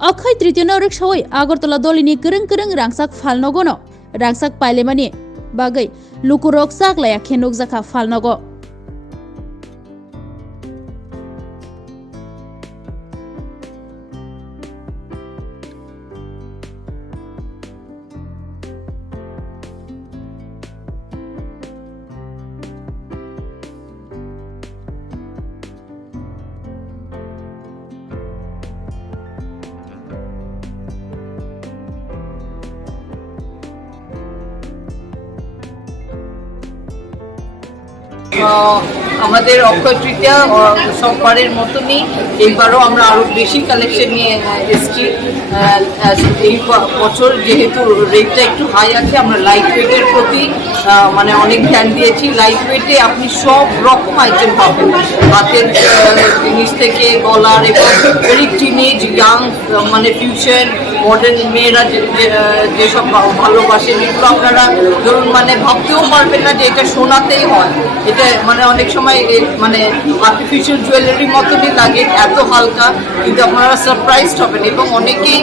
Akhai Tritiyao rek shawai Agartala dolini kereng rangsak falnogo no rangsak Pailaimani Bagwi lukurok sak laya khenuk jaka falnogo. আমাদের অক্ষয় তৃতীয়া সববারের মতনই এইবারও আমরা আরো বেশি collection নিয়ে এসেছি। এই বছর যেহেতু রেটটা একটু হাই আছে, আমরা লাইট ওয়েটের প্রতি মানে অনেক ধ্যান দিয়েছি। লাইট ওয়েটে আপনি সব রকম আইটেম পাবেন, হাতের জিনিস থেকে গলার, এবং ভেরি টিনেজ ইয়াং মানে ফিউশন মডার্ন মেয়েরা যেসব ভালোবাসেন, এগুলো আপনারা ধরুন মানে ভাবতেও পারবেন না যে এটা সোনাতেই হয়। এটা মানে অনেক সময় মানে আর্টিফিশিয়াল জুয়েলারির মতনই লাগে, এত হালকা, কিন্তু আপনারা সারপ্রাইজড হবেন। এবং অনেকেই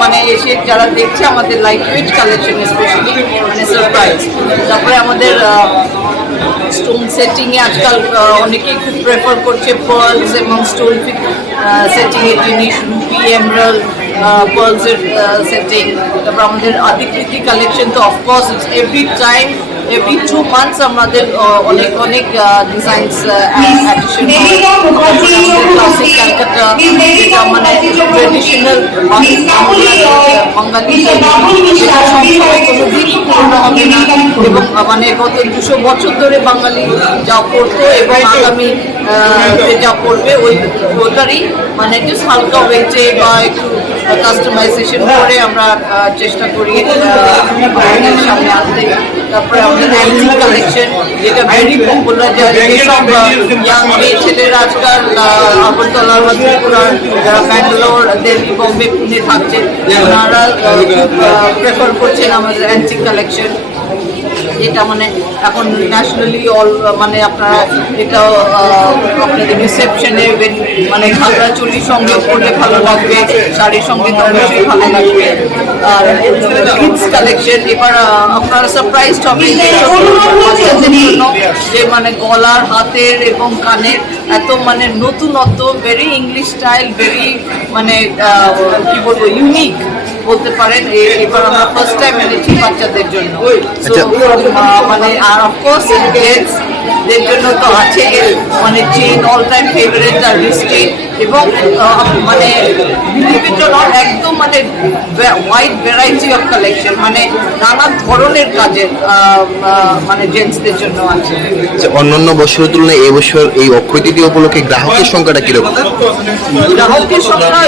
মানে এসে যারা দেখছে আমাদের লাইট ওয়েট কালেকশন স্পেশালি মানে সারপ্রাইজ। তারপরে আমাদের স্টোন সেটিংয়ে আজকাল অনেকেই খুব প্রেফার করছে পার্লস এবং স্টোন সেটিংয়ের জিনিস, রুবি, এমরাল্ড, পার্লসের সেটিং। তারপর আমাদের আদিকৃতি কালেকশন তো of course every time every 2 months আমাদের অনেক অনেক ডিজাইনস অ্যাডিশন ক্লাসিক ক্যালকাটা, যেটা মানে ট্রেডিশনাল বাঙালি, যেটা সবসময় কোনো দিন পুরোনো হবে না, এবং মানে গত 200 বছর ধরে বাঙালি যা করতো এবং আগামী যা করবে ওটারই মানে একটু হালকা ওয়েটে বা একটু কাস্টমাইজেশন করে আমরা চেষ্টা করি সামনে আনতে। তারপরে আমাদের অ্যান্টিক কালেকশন, যেটা ভেরি পপুলার, যেসব ইয়াং মেয়ে ছেলেরা আজকাল আগরতলা বা ত্রিপুরার, যারা ব্যাঙ্গালোর, দিল্লি, বম্বে, পুনে থাকছেন, ওনারা খুব প্রেফার করছেন আমাদের অ্যান্টিক কালেকশন। এটা মানে এখন ন্যাশনালি মানে আপনারা এটা আপনাদের রিসেপশনে মানে ঘাগরা চুলির সঙ্গে পরলে ভালো লাগবে, শাড়ির সঙ্গে তো অবশ্যই ভালো লাগবে। আর কিডস কালেকশন, এবার আপনারা সারপ্রাইজড হবেন যে মানে গলার, হাতের এবং কানের এত মানে নতুনত্ব, ভেরি ইংলিশ স্টাইল, ভেরি মানে কি বলবো ইউনিক বলতে পারেন। এবার আমরা ফার্স্ট টাইম এনেছি বাচ্চাদের জন্য, মানে আর অফকোর্স জেন্টসদের জন্য তো আছে মানে চেইন অল টাইম ফেভারিট, আর রিস্টে, এবং মানে একদম মানে ওয়াইড ভ্যারাইটি অফ কালেকশন, মানে নানা ধরনের কাজের মানে জেন্টসদের জন্য আছে। অন্যান্য বছরের তুলনায় এবছর এই অক্ষয় তৃতীয়া উপলক্ষে গ্রাহকের সংখ্যাটা কিরকম? গ্রাহকের সংখ্যা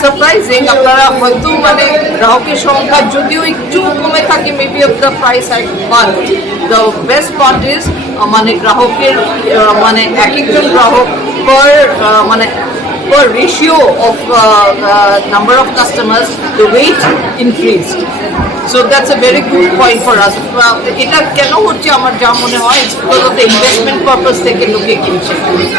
সারপ্রাইজিং। আপনারা হয়তো মানে গ্রাহকের সংখ্যা যদিও একটু কমে থাকে maybe of the price, but the best part is মানে গ্রাহকের মানে এক একজন গ্রাহক পর মানে per ratio of number of customers, the weight increased. So that's a very good point for us. এটা কেন হচ্ছে আমার যা মনে হয়, because of the investment purpose থেকে লোকে কিনছে।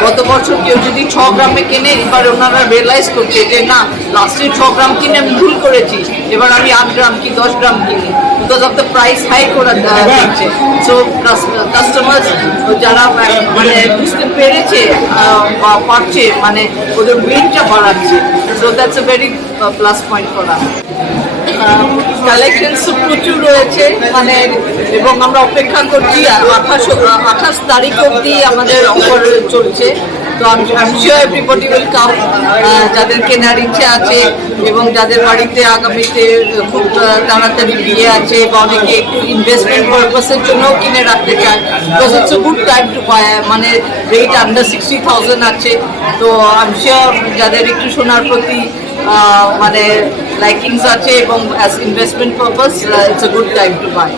গত বছর কেউ যদি 6 গ্রামে কেনে, এবার ওনারা রিয়েলাইজ করছে যে না, লাস্টে 6 গ্রাম কিনে আমি ভুল করেছি, এবার আমি 8 গ্রাম কি 10 গ্রাম কিনি, because of the price hike ওরা দিচ্ছে। So customers যারা মানে বুঝতে পেরেছে বা পারছে, মানে ওদের ওয়েটটা বাড়াচ্ছে। So that's a very plus point for us. Collections প্রচুর রয়েছে মানে, এবং আমরা অপেক্ষা করছি 28 তারিখ অবধি আমাদের অফার চলছে। তো আমি শিওর এভরিবডি উইল কাম, যাদের কেনার ইচ্ছে আছে এবং যাদের বাড়িতে আগামীতে খুব তাড়াতাড়ি বিয়ে আছে, বা অনেকে একটু ইনভেস্টমেন্ট পারপাসের জন্যও কিনে রাখতে চায়, because it's a good time to buy. মানে রেট আন্ডার 60,000 আছে। তো আমি শিওর যাদের একটু সোনার প্রতি মানে লাইকিংস আছে এবং as investment purpose, it's a good time to by.